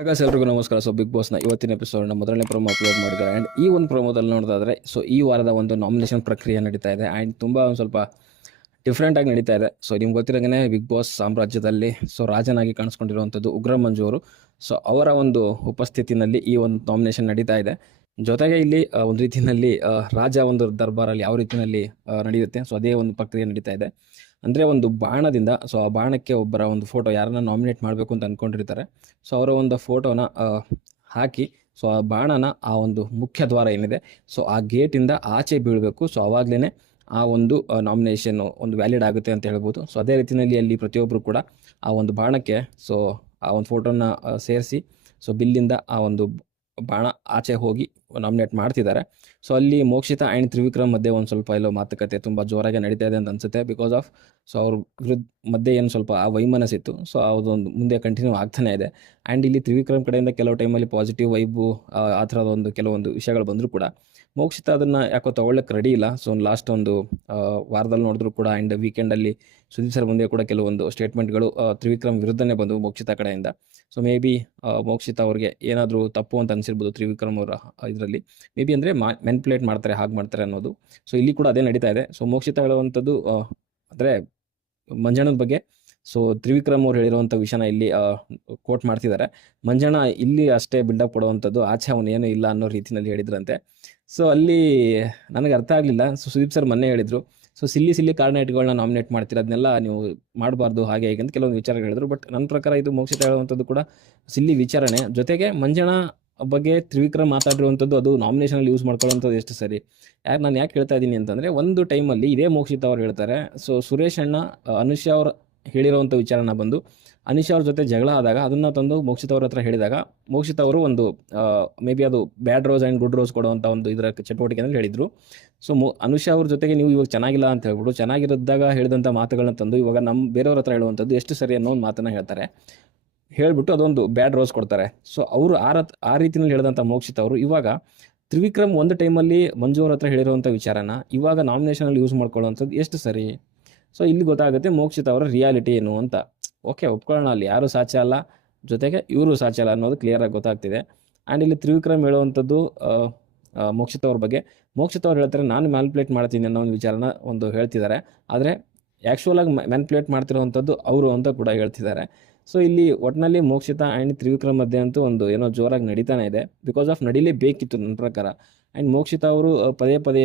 ಹಾಗ ಎಲ್ರಿಗೂ ನಮಸ್ಕಾರ. ಸೊ ಬಿಗ್ ಬಾಸ್ನ ಇವತ್ತಿನ ಎಪಿಸೋಡ್ನ ಮೊದಲನೇ ಪ್ರೊಮೋ ಅಪ್ಲೋಡ್ ಮಾಡಿದ್ದಾರೆ. ಆ್ಯಂಡ್ ಈ ಒಂದು ಪ್ರೊಮೋದಲ್ಲಿ ನೋಡೋದಾದ್ರೆ ಸೊ ಈ ವಾರದ ಒಂದು ನಾಮಿನೇಷನ್ ಪ್ರಕ್ರಿಯೆ ನಡೀತಾ ಇದೆ. ಆ್ಯಂಡ್ ತುಂಬ ಒಂದು ಸ್ವಲ್ಪ ಡಿಫ್ರೆಂಟಾಗಿ ನಡೀತಾ ಇದೆ. ಸೊ ನಿಮ್ಗೆ ಗೊತ್ತಿರೋಂಗೆ ಬಿಗ್ ಬಾಸ್ ಸಾಮ್ರಾಜ್ಯದಲ್ಲಿ ಸೊ ರಾಜನಾಗಿ ಕಾಣಿಸ್ಕೊಂಡಿರುವಂಥದ್ದು ಉಗ್ರ ಮಂಜು ಅವರು. ಸೊ ಅವರ ಒಂದು ಉಪಸ್ಥಿತಿನಲ್ಲಿ ಈ ಒಂದು ನಾಮಿನೇಷನ್ ನಡೀತಾ ಇದೆ. ಜೊತೆಗೆ ಇಲ್ಲಿ ಒಂದು ರೀತಿಯಲ್ಲಿ ರಾಜ ಒಂದು ದರ್ಬಾರಲ್ಲಿ ಯಾವ ರೀತಿಯಲ್ಲಿ ನಡೆಯುತ್ತೆ. ಸೊ ಅದೇ ಒಂದು ಪ್ರಕ್ರಿಯೆ ನಡೀತಾ ಇದೆ. ಅಂದರೆ ಒಂದು ಬಾಣದಿಂದ ಸೊ ಆ ಬಾಣಕ್ಕೆ ಒಬ್ಬರ ಒಂದು ಫೋಟೋ ಯಾರನ್ನ ನಾಮಿನೇಟ್ ಮಾಡಬೇಕು ಅಂತ ಅಂದ್ಕೊಂಡಿರ್ತಾರೆ ಸೊ ಅವರ ಒಂದು ಫೋಟೋನ ಹಾಕಿ ಸೊ ಆ ಬಾಣನ ಆ ಒಂದು ಮುಖ್ಯ ದ್ವಾರ ಏನಿದೆ ಸೊ ಆ ಗೇಟಿಂದ ಆಚೆ ಬೀಳಬೇಕು. ಸೊ ಅವಾಗಲೇ ಆ ಒಂದು ನಾಮಿನೇಷನ್ನು ಒಂದು ವ್ಯಾಲಿಡ್ ಆಗುತ್ತೆ ಅಂತ ಹೇಳ್ಬೋದು. ಸೊ ಅದೇ ರೀತಿಯಲ್ಲಿ ಅಲ್ಲಿ ಪ್ರತಿಯೊಬ್ಬರು ಕೂಡ ಆ ಒಂದು ಬಾಣಕ್ಕೆ ಸೊ ಆ ಒಂದು ಫೋಟೋನ ಸೇರಿಸಿ ಸೊ ಬಿಲ್ಲಿಂದ ಆ ಒಂದು ಬಾಣ ಆಚೆ ಹೋಗಿ ನಾಮಿನೇಟ್ ಮಾಡ್ತಿದ್ದಾರೆ. ಸೊ ಅಲ್ಲಿ ಮೋಕ್ಷಿತ ಆ್ಯಂಡ್ ತ್ರಿವಿಕ್ರಮ್ ಮಧ್ಯೆ ಒಂದು ಸ್ವಲ್ಪ ಎಲ್ಲೋ ಮಾತುಕತೆ ತುಂಬ ಜೋರಾಗಿ ನಡೀತಾ ಇದೆ ಅಂತ ಅನ್ಸುತ್ತೆ ಬಿಕಾಸ್ ಆಫ್ ಸೊ ಅವ್ರ ವಿರುದ್ಧ ಮಧ್ಯೆ ಏನು ಸ್ವಲ್ಪ ಆ ವೈಮನಸ್ಸಿತ್ತು ಸೊ ಅದೊಂದು ಮುಂದೆ ಕಂಟಿನ್ಯೂ ಆಗ್ತಾನೆ ಇದೆ. ಆ್ಯಂಡ್ ಇಲ್ಲಿ ತ್ರಿವಿಕ್ರಮ್ ಕಡೆಯಿಂದ ಕೆಲವು ಟೈಮಲ್ಲಿ ಪಾಸಿಟಿವ್ ವೈಬು ಆ ಥರದ ಒಂದು ಕೆಲವೊಂದು ವಿಷಯಗಳು ಬಂದರೂ ಕೂಡ ಮೋಕ್ಷಿತ ಅದನ್ನು ಯಾಕೋ ತೊಗೊಳ್ಳೋಕ್ಕೆ ರೆಡಿ ಇಲ್ಲ. ಸೊ ಲಾಸ್ಟ್ ಒಂದು ವಾರದಲ್ಲಿ ನೋಡಿದ್ರು ಕೂಡ ಆ್ಯಂಡ್ ವೀಕೆಂಡಲ್ಲಿ ಸುದೀಪ್ ಸರ್ ಮುಂದೆ ಕೂಡ ಕೆಲವೊಂದು ಸ್ಟೇಟ್ಮೆಂಟ್ಗಳು ತ್ರಿವಿಕ್ರಮ್ ವಿರುದ್ಧನೇ ಬಂದವು ಮೋಕ್ಷಿತ ಕಡೆಯಿಂದ. ಸೊ ಮೇ ಬಿ ಮೋಕ್ಷಿತ ಅವ್ರಿಗೆ ಏನಾದರೂ ತಪ್ಪು ಅಂತ ಅನಿಸಿರ್ಬೋದು ತ್ರಿವಿಕ್ರಮ್ ಅವರ ಇದರಲ್ಲಿ ಮೇ ಬಿ ಅಂದರೆ ಮೆನ್ಪ್ಲೇಟ್ ಮಾಡ್ತಾರೆ, ಹಾಗೆ ಮಾಡ್ತಾರೆ ಅನ್ನೋದು. ಸೊ ಇಲ್ಲಿ ಕೂಡ ಅದೇ ನಡೀತಾ ಇದೆ. ಸೊ ಮೋಕ್ಷಿತ ಹೇಳುವಂಥದ್ದು ಅಂದರೆ ಮಂಜಣ್ಣನ ಬಗ್ಗೆ. ಸೊ ತ್ರಿವಿಕ್ರಮ್ ಅವ್ರು ಹೇಳಿರುವಂಥ ವಿಷಯನ ಇಲ್ಲಿ ಕೋಟ್ ಮಾಡ್ತಿದ್ದಾರೆ. ಮಂಜಣ್ಣ ಇಲ್ಲಿ ಅಷ್ಟೇ ಬಿಲ್ಡಪ್ ಕೊಡುವಂಥದ್ದು, ಆಚೆ ಅವನೇನು ಇಲ್ಲ ಅನ್ನೋ ರೀತಿಯಲ್ಲಿ ಹೇಳಿದ್ರಂತೆ. ಸೊ ಅಲ್ಲಿ ನನಗೆ ಅರ್ಥ ಆಗಲಿಲ್ಲ. ಸೊ ಸುದೀಪ್ ಸರ್ ಮೊನ್ನೆ ಹೇಳಿದರು. ಸೊ ಸಿಲ್ಲಿ ಸಿಲ್ಲಿ ಕಾರ್ನೇಟ್ಗಳನ್ನ ನಾಮಿನೇಟ್ ಮಾಡ್ತೀರ, ಅದನ್ನೆಲ್ಲ ನೀವು ಮಾಡಬಾರ್ದು, ಹಾಗೆ ಹೇಗೆ ಅಂತ ಕೆಲವೊಂದು ವಿಚಾರ ಹೇಳಿದ್ರು. ಬಟ್ ನನ್ನ ಪ್ರಕಾರ ಇದು ಮೋಕ್ಷಿತ ಹೇಳುವಂಥದ್ದು ಕೂಡ ಸಿಲ್ಲಿ ವಿಚಾರಣೆ. ಜೊತೆಗೆ ಮಂಜಣ್ಣ ಬಗ್ಗೆ ತ್ರಿವಿಕ್ರಮ್ ಮಾತಾಡಿರುವಂಥದ್ದು ಅದು ನಾಮಿನೇಷನಲ್ಲಿ ಯೂಸ್ ಮಾಡ್ಕೊಳ್ಳೋಂಥದ್ದು ಎಷ್ಟು ಸರಿ? ಯಾಕೆ ನಾನು ಯಾಕೆ ಹೇಳ್ತಾ ಇದ್ದೀನಿ ಅಂತಂದರೆ ಒಂದು ಟೈಮಲ್ಲಿ ಇದೇ ಮೋಕ್ಷಿತ ಅವ್ರು ಹೇಳ್ತಾರೆ. ಸೊ ಸುರೇಶ್ ಅಣ್ಣ ಅನುಷ್ಯ ಅನುಷಾ ಅವ್ರು ಹೇಳಿರೋವಂಥ ವಿಚಾರನ ಬಂದು ಅನಿಶಾ ಅವ್ರ ಜೊತೆ ಜಗಳ ಆದಾಗ ಅದನ್ನು ತಂದು ಮೋಕ್ಷಿತ ಅವ್ರ ಹತ್ರ ಹೇಳಿದಾಗ ಮೋಕ್ಷಿತ ಅವರು ಒಂದು ಮೇ ಬಿ ಅದು bad rose and good rose ಕೊಡುವಂಥ ಒಂದು ಇದರ ಚಟುವಟಿಕೆನಲ್ಲಿ ಹೇಳಿದರು. ಸೊ ಮೋ, ಅನುಷಾ ಅವ್ರ ಜೊತೆಗೆ ನೀವು ಇವಾಗ ಚೆನ್ನಾಗಿಲ್ಲ ಅಂತ ಹೇಳ್ಬಿಟ್ಟು ಚೆನ್ನಾಗಿರೋದಾಗ ಹೇಳಿದಂಥ ಮಾತುಗಳನ್ನ ತಂದು ಇವಾಗ ನಮ್ಮ ಬೇರೆಯವ್ರ ಹತ್ರ ಹೇಳುವಂಥದ್ದು ಎಷ್ಟು ಸರಿ ಅನ್ನೋ ಒಂದು ಮಾತನ್ನು ಹೇಳ್ತಾರೆ. ಹೇಳ್ಬಿಟ್ಟು ಅದೊಂದು ಬ್ಯಾಡ್ ರೋಸ್ ಕೊಡ್ತಾರೆ. ಸೊ ಅವರು ಆ ಆ ರೀತಿಯಲ್ಲಿ ಹೇಳಿದಂಥ ಮೋಕ್ಷಿತ ಅವರು ಇವಾಗ ತ್ರಿವಿಕ್ರಮ್ ಒಂದು ಟೈಮಲ್ಲಿ ಮಂಜು ಅವ್ರ ಹತ್ರ ಹೇಳಿರುವಂಥ ವಿಚಾರನ ಇವಾಗ ನಾಮಿನೇಷನಲ್ಲಿ ಯೂಸ್ ಮಾಡ್ಕೊಳ್ಳೋವಂಥದ್ದು ಎಷ್ಟು ಸರಿ? ಸೊ ಇಲ್ಲಿ ಗೊತ್ತಾಗುತ್ತೆ ಮೋಕ್ಷಿತ ಅವರ ರಿಯಾಲಿಟಿ ಏನು ಅಂತ. ಓಕೆ ಒಪ್ಕೊಳ್ಳೋಣ ಅಲ್ಲಿ ಯಾರು ಸಾಚ ಅಲ್ಲ. ಜೊತೆಗೆ ಇವರು ಸಾಚ ಅಲ್ಲ ಅನ್ನೋದು ಕ್ಲಿಯರಾಗಿ ಗೊತ್ತಾಗ್ತಿದೆ. ಆ್ಯಂಡ್ ಇಲ್ಲಿ ತ್ರಿವಿಕ್ರಮ್ ಹೇಳುವಂಥದ್ದು ಮೋಕ್ಷಿತ ಅವ್ರ ಬಗ್ಗೆ. ಮೋಕ್ಷಿತ ಅವ್ರು ಹೇಳ್ತಾರೆ, ನಾನು ಮ್ಯಾನ್ಪ್ಲೇಟ್ ಮಾಡ್ತೀನಿ ಅನ್ನೋ ಒಂದು ವಿಚಾರನ ಒಂದು ಹೇಳ್ತಿದ್ದಾರೆ. ಆದರೆ ಆ್ಯಕ್ಚುಲಾಗಿ ಮ್ಯಾನ್ಪ್ಲೇಟ್ ಮಾಡ್ತಿರೋವಂಥದ್ದು ಅವರು ಅಂತ ಕೂಡ ಹೇಳ್ತಿದ್ದಾರೆ. ಸೊ ಇಲ್ಲಿ ಒಟ್ಟಿನಲ್ಲಿ ಮೋಕ್ಷಿತ ಆ್ಯಂಡ್ ತ್ರಿವಿಕ್ರಮ್ ಮಧ್ಯೆ ಅಂತೂ ಒಂದು ಏನೋ ಜೋರಾಗಿ ನಡೀತಾನೆ ಇದೆ. ಬಿಕಾಸ್ ಆಫ್ ನಡೀಲೇಬೇಕಿತ್ತು ನನ್ನ ಪ್ರಕಾರ. ಆ್ಯಂಡ್ ಮೋಕ್ಷಿತ ಅವರು ಪದೇ ಪದೇ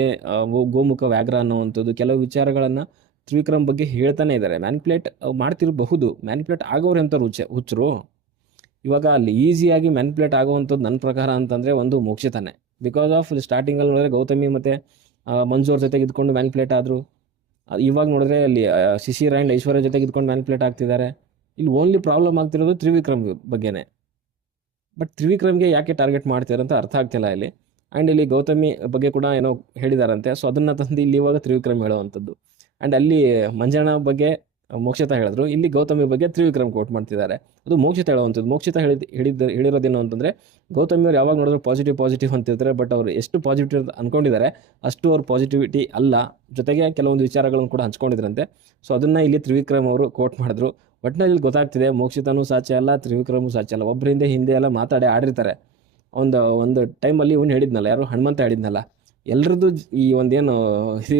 ಗೋಮುಖ ವ್ಯಾಘ್ರ ಅನ್ನುವಂಥದ್ದು ಕೆಲವು ವಿಚಾರಗಳನ್ನು ತ್ರಿವಿಕ್ರಮ್ ಬಗ್ಗೆ ಹೇಳ್ತಾನೆ ಇದ್ದಾರೆ. ಮ್ಯಾನ್ಪ್ಲೇಟ್ ಮಾಡ್ತಿರಬಹುದು. ಮ್ಯಾನ್ಪ್ಲೇಟ್ ಆಗೋರು ಅಂತ ರುಚಿ, ಹುಚ್ಚರು? ಇವಾಗ ಅಲ್ಲಿ ಈಸಿಯಾಗಿ ಮ್ಯಾನ್ಪ್ಲೇಟ್ ಆಗುವಂಥದ್ದು ನನ್ನ ಪ್ರಕಾರ ಅಂತಂದರೆ ಒಂದು ಮೋಕ್ಷಿತಾನೆ. ಬಿಕಾಸ್ ಆಫ್ ಸ್ಟಾರ್ಟಿಂಗಲ್ಲಿ ನೋಡಿದ್ರೆ ಗೌತಮಿ ಮತ್ತು ಮಂಜು ಅವ್ರ ಜೊತೆಗೆ ಇದ್ಕೊಂಡು ಮ್ಯಾನ್ಪ್ಲೇಟ್ ಆದರು. ಇವಾಗ ನೋಡಿದ್ರೆ ಅಲ್ಲಿ ಶಿಶಿರ್ ಆ್ಯಂಡ್ ಐಶ್ವರ್ಯ ಜೊತೆಗೆ ಇದ್ಕೊಂಡು ಮ್ಯಾನ್ಪ್ಲೇಟ್ ಆಗ್ತಿದ್ದಾರೆ. ಇಲ್ಲಿ ಓನ್ಲಿ ಪ್ರಾಬ್ಲಮ್ ಆಗ್ತಿರೋದು ತ್ರಿವಿಕ್ರಮ್ ಬಗ್ಗೆನೇ. ಬಟ್ ತ್ರಿವಿಕ್ರಮ್ಗೆ ಯಾಕೆ ಟಾರ್ಗೆಟ್ ಮಾಡ್ತಿದ್ದಾರೆ ಅಂತ ಅರ್ಥ ಆಗ್ತಿಲ್ಲ ಇಲ್ಲಿ. ಆ್ಯಂಡ್ ಇಲ್ಲಿ ಗೌತಮಿ ಬಗ್ಗೆ ಕೂಡ ಏನೋ ಹೇಳಿದಾರಂತೆ. ಸೊ ಅದನ್ನು ತಂದು ಇಲ್ಲಿ ಇವಾಗ ತ್ರಿವಿಕ್ರಮ್ ಹೇಳುವಂಥದ್ದು ಆ್ಯಂಡ್ ಅಲ್ಲಿ ಮಂಜಣ್ಣ ಬಗ್ಗೆ ಮೋಕ್ಷಿತ ಹೇಳಿದ್ರು. ಇಲ್ಲಿ ಗೌತಮಿ ಬಗ್ಗೆ ತ್ರಿವಿಕ್ರಮ್ ಕೋಟ್ ಮಾಡ್ತಿದ್ದಾರೆ. ಅದು ಮೋಕ್ಷಿತ ಹೇಳುವಂಥದ್ದು ಮೋಕ್ಷಿತ ಹೇಳಿದ ಹೇಳಿದ ಹೇಳಿರೋದೇನು ಅಂತಂದರೆ, ಗೌತಮಿ ಅವ್ರು ಯಾವಾಗ ನೋಡಿದ್ರು ಪಾಸಿಟಿವ್ ಪಾಸಿಟಿವ್ ಅಂತಿರ್ತಾರೆ ಬಟ್ ಅವರು ಎಷ್ಟು ಪಾಸಿಟಿವ್ ಅಂದ್ಕೊಂಡಿದ್ದಾರೆ ಅಷ್ಟು ಅವ್ರ ಪಾಸಿಟಿವಿಟಿ ಅಲ್ಲ. ಜೊತೆಗೆ ಕೆಲವೊಂದು ವಿಚಾರಗಳನ್ನು ಕೂಡ ಹಂಚ್ಕೊಂಡಿದ್ರಂತೆ. ಸೊ ಅದನ್ನು ಇಲ್ಲಿ ತ್ರಿವಿಕ್ರಮ್ ಅವರು ಕೋಟ್ ಮಾಡಿದ್ರು. ಒಟ್ಟಿನಲ್ಲಿ ಗೊತ್ತಾಗ್ತಿದೆ, ಮೋಕ್ಷಿತನೂ ಸಾಚೆ ಅಲ್ಲ, ತ್ರಿವಿಕ್ರಮೂ ಸಾಚೆ ಅಲ್ಲ. ಒಬ್ಬರಿಂದ ಹಿಂದೆ ಎಲ್ಲ ಮಾತಾಡಿ ಆಡಿರ್ತಾರೆ. ಒಂದು ಒಂದು ಟೈಮಲ್ಲಿ ಇವ್ನು ಹೇಳಿದ್ನಲ್ಲ, ಯಾರು ಹನುಮಂತ ಹೇಳಿದ್ನಲ್ಲ. ಎಲ್ಲರದ್ದು ಈ ಒಂದೇನು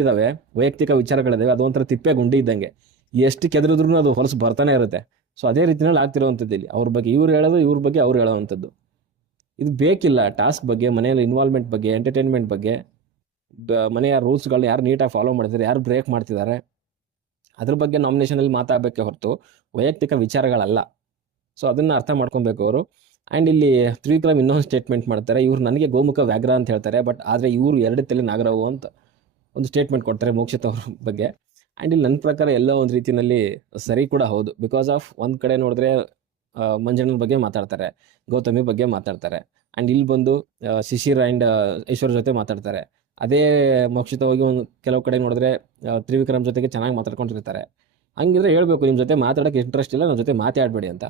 ಇದಾವೆ ವೈಯಕ್ತಿಕ ವಿಚಾರಗಳಿದಾವೆ ಅದು ಒಂಥರ ತಿಪ್ಪೆ ಗುಂಡಿ ಇದ್ದಂಗೆ. ಎಷ್ಟು ಕೆದರಿದ್ರು ಅದು ಹೊಲಸು ಬರ್ತಾನೆ ಇರುತ್ತೆ. ಸೊ ಅದೇ ರೀತಿಯಲ್ಲಿ ಆಗ್ತಿರುವಂಥದ್ದು ಇಲ್ಲಿ. ಅವ್ರ ಬಗ್ಗೆ ಇವ್ರು ಹೇಳೋದು, ಇವ್ರ ಬಗ್ಗೆ ಅವ್ರು ಹೇಳೋವಂಥದ್ದು. ಇದು ಬೇಕಿಲ್ಲ ಟಾಸ್ಕ್ ಬಗ್ಗೆ, ಮನೆಯಲ್ಲಿ ಇನ್ವಾಲ್ವ್ಮೆಂಟ್ ಬಗ್ಗೆ ಎಂಟರ್ಟೈನ್ಮೆಂಟ್ ಬಗ್ಗೆ. ಮನೆಯ ರೂಲ್ಸ್ಗಳನ್ನ ಯಾರು ನೀಟಾಗಿ ಫಾಲೋ ಮಾಡ್ತಿದ್ದಾರೆ ಯಾರು ಬ್ರೇಕ್ ಮಾಡ್ತಿದ್ದಾರೆ ಅದ್ರ ಬಗ್ಗೆ ನಾಮಿನೇಷನಲ್ಲಿ ಮಾತಾಡಬೇಕೆ ಹೊರತು ವೈಯಕ್ತಿಕ ವಿಚಾರಗಳಲ್ಲ. ಸೊ ಅದನ್ನು ಅರ್ಥ ಮಾಡ್ಕೊಬೇಕು ಅವರು. ಆ್ಯಂಡ್ ಇಲ್ಲಿ ತ್ರಿವಿಕ್ರಮ್ ಇನ್ನೊಂದು ಸ್ಟೇಟ್ಮೆಂಟ್ ಮಾಡ್ತಾರೆ. ಇವ್ರು ನನಗೆ ಗೋಮುಖ ವ್ಯಾಘ್ರ ಅಂತ ಹೇಳ್ತಾರೆ. ಬಟ್ ಆದರೆ ಇವರು ಎರಡು ತಲೆ ನಾಗರವು ಅಂತ ಒಂದು ಸ್ಟೇಟ್ಮೆಂಟ್ ಕೊಡ್ತಾರೆ ಮೋಕ್ಷಿತ ಅವ್ರ ಬಗ್ಗೆ. ಆ್ಯಂಡ್ ಇಲ್ಲಿ ನನ್ನ ಪ್ರಕಾರ ಎಲ್ಲ ಒಂದು ರೀತಿಯಲ್ಲಿ ಸರಿ ಕೂಡ ಹೌದು. ಬಿಕಾಸ್ ಆಫ್ ಒಂದು ಕಡೆ ನೋಡಿದ್ರೆ ಮಂಜಣ್ಣನ ಬಗ್ಗೆ ಮಾತಾಡ್ತಾರೆ. ಗೌತಮಿ ಬಗ್ಗೆ ಮಾತಾಡ್ತಾರೆ. ಆ್ಯಂಡ್ ಇಲ್ಲಿ ಬಂದು ಶಿಶಿರ್ ಆ್ಯಂಡ್ ಐಶ್ವರ್ಯ ಜೊತೆ ಮಾತಾಡ್ತಾರೆ. ಅದೇ ಮೋಕ್ಷಿತ ಹೋಗಿ ಒಂದು ಕೆಲವು ಕಡೆ ನೋಡಿದ್ರೆ ತ್ರಿವಿಕ್ರಮ್ ಜೊತೆಗೆ ಚೆನ್ನಾಗಿ ಮಾತಾಡ್ಕೊಂಡಿರ್ತಾರೆ. ಹಂಗಿದ್ರೆ ಹೇಳಬೇಕು ನಿಮ್ಮ ಜೊತೆ ಮಾತಾಡೋಕೆ ಇಂಟ್ರೆಸ್ಟ್ ಇಲ್ಲ ನನ್ನ ಜೊತೆ ಮಾತಾಡಬೇಡಿ ಅಂತ.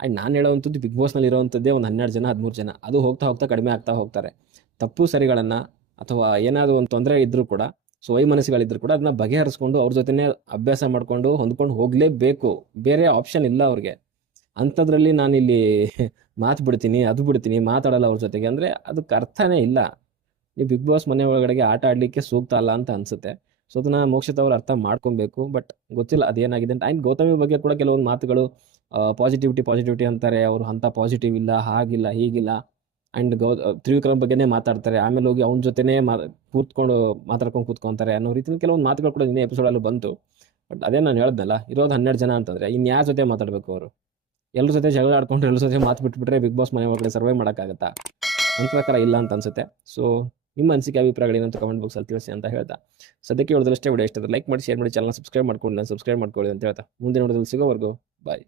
ಆ್ಯಂಡ್ ನಾನು ಹೇಳೋವಂಥದ್ದು ಬಿಗ್ ಬಾಸ್ನಲ್ಲಿ ಇರೋವಂಥದ್ದೇ ಒಂದು ಹನ್ನೆರಡು ಜನ, ಹದಿಮೂರು ಜನ. ಅದು ಹೋಗ್ತಾ ಹೋಗ್ತಾ ಕಡಿಮೆ ಆಗ್ತಾ ಹೋಗ್ತಾರೆ. ತಪ್ಪು ಸರಿಗಳನ್ನು ಅಥವಾ ಏನಾದರೂ ಒಂದು ತೊಂದರೆ ಇದ್ದರೂ ಕೂಡ ಸೊ ವೈಮನಸ್ಸುಗಳಿದ್ರು ಕೂಡ ಅದನ್ನ ಬಗೆಹರಿಸ್ಕೊಂಡು ಅವ್ರ ಜೊತೆನೇ ಅಭ್ಯಾಸ ಮಾಡಿಕೊಂಡು ಹೊಂದ್ಕೊಂಡು ಹೋಗಲೇಬೇಕು. ಬೇರೆ ಆಪ್ಷನ್ ಇಲ್ಲ ಅವ್ರಿಗೆ. ಅಂಥದ್ರಲ್ಲಿ ನಾನಿಲ್ಲಿ ಮಾತು ಬಿಡ್ತೀನಿ, ಅದು ಬಿಡ್ತೀನಿ, ಮಾತಾಡಲ್ಲ ಅವ್ರ ಜೊತೆಗೆ. ಅಂದರೆ ಅದಕ್ಕೆ ಅರ್ಥನೇ ಇಲ್ಲ. ನೀವು ಬಿಗ್ ಬಾಸ್ ಮನೆ ಒಳಗಡೆಗೆ ಆಟ ಆಡಲಿಕ್ಕೆ ಸೂಕ್ತ ಅಲ್ಲ ಅಂತ ಅನಿಸುತ್ತೆ. ಸೊ ಅದನ್ನ ಮೋಕ್ಷಿತ ಅವರು ಅರ್ಥ ಮಾಡ್ಕೊಬೇಕು ಬಟ್ ಗೊತ್ತಿಲ್ಲ ಅದೇನಾಗಿದೆ ಅಂತ. ಆ್ಯಂಡ್ ಗೌತಮಿ ಬಗ್ಗೆ ಕೂಡ ಕೆಲವೊಂದು ಮಾತುಗಳು ಪಾಸಿಟಿವಿಟಿ ಪಾಸಿಟಿವಿಟಿ ಅಂತಾರೆ. ಅವರು ಅಂಥ ಪಾಸಿಟಿವ್ ಇಲ್ಲ, ಹಾಗಿಲ್ಲ, ಹೀಗಿಲ್ಲ. ಆ್ಯಂಡ್ ಗೌ ತ್ರಿವಿಕ್ರಮ್ ಬಗ್ಗೆನೇ ಮಾತಾಡ್ತಾರೆ. ಆಮೇಲೆ ಹೋಗಿ ಅವನ ಜೊತೆನೇ ಮಾ, ಕೂತ್ಕೊಂಡು ಮಾತಾಡ್ಕೊಂಡು ಕೂತ್ಕೊತಾರೆ ಅನ್ನೋ ರೀತಿಯಲ್ಲಿ ಕೆಲವೊಂದು ಮಾತುಗಳು ಕೂಡ ನಿನ್ನೆ ಎಪಿಸೋಡಲ್ಲಿ ಬಂತು. ಬಟ್ ಅದೇ ನಾನು ಹೇಳ್ದಲ್ಲ ಇರೋದು ಹನ್ನೆರಡು ಜನ ಅಂತಂದರೆ ಇನ್ಯಾರ ಜೊತೆ ಮಾತಾಡಬೇಕು ಅವರು? ಎಲ್ಲರ ಜೊತೆ ಜಗಳ ಆಡ್ಕೊಂಡು ಎಲ್ಲರ ಜೊತೆ ಮಾತು ಬಿಟ್ಬಿಟ್ರೆ ಬಿಗ್ ಬಾಸ್ ಮನೆ ಒಳಗಡೆ ಸರ್ವೈವ್ ಮಾಡೋಕ್ಕಾಗತ್ತಾ? ನನ್ನ ಪ್ರಕಾರ ಇಲ್ಲ ಅಂತ ಅನ್ಸುತ್ತೆ. ಸೊ ನಿಮ್ಮ ಅನಿಸಿಕೆ ಅಭಿಪ್ರಾಯಗಳೇನಂತ ಕಮೆಂಟ್ ಬಾಕ್ಸಲ್ಲಿ ತಿಳಿಸಿ ಅಂತ ಹೇಳ್ತಾ. ಸದ್ಯಕ್ಕೆ ಹೇಳಿದ್ರಷ್ಟೇ ವಿಡಿಯೋ ಇಷ್ಟ ಲೈಕ್ ಮಾಡಿ ಶೇರ್ ಮಾಡಿ ಚಾನಲ್ ಸಬ್ಸ್ಕ್ರೈಬ್ ಮಾಡ್ಕೊಂಡು ನಾನು ಸಬ್ಸ್ಕ್ರೈಬ್ ಮಾಡ್ಕೊಳ್ಳಿ ಅಂತ ಹೇಳ್ತಾ. ಮುಂದೆ ನೋಡೋದು ಸಿಗೋವರೆಗೂ ಬಾಯ್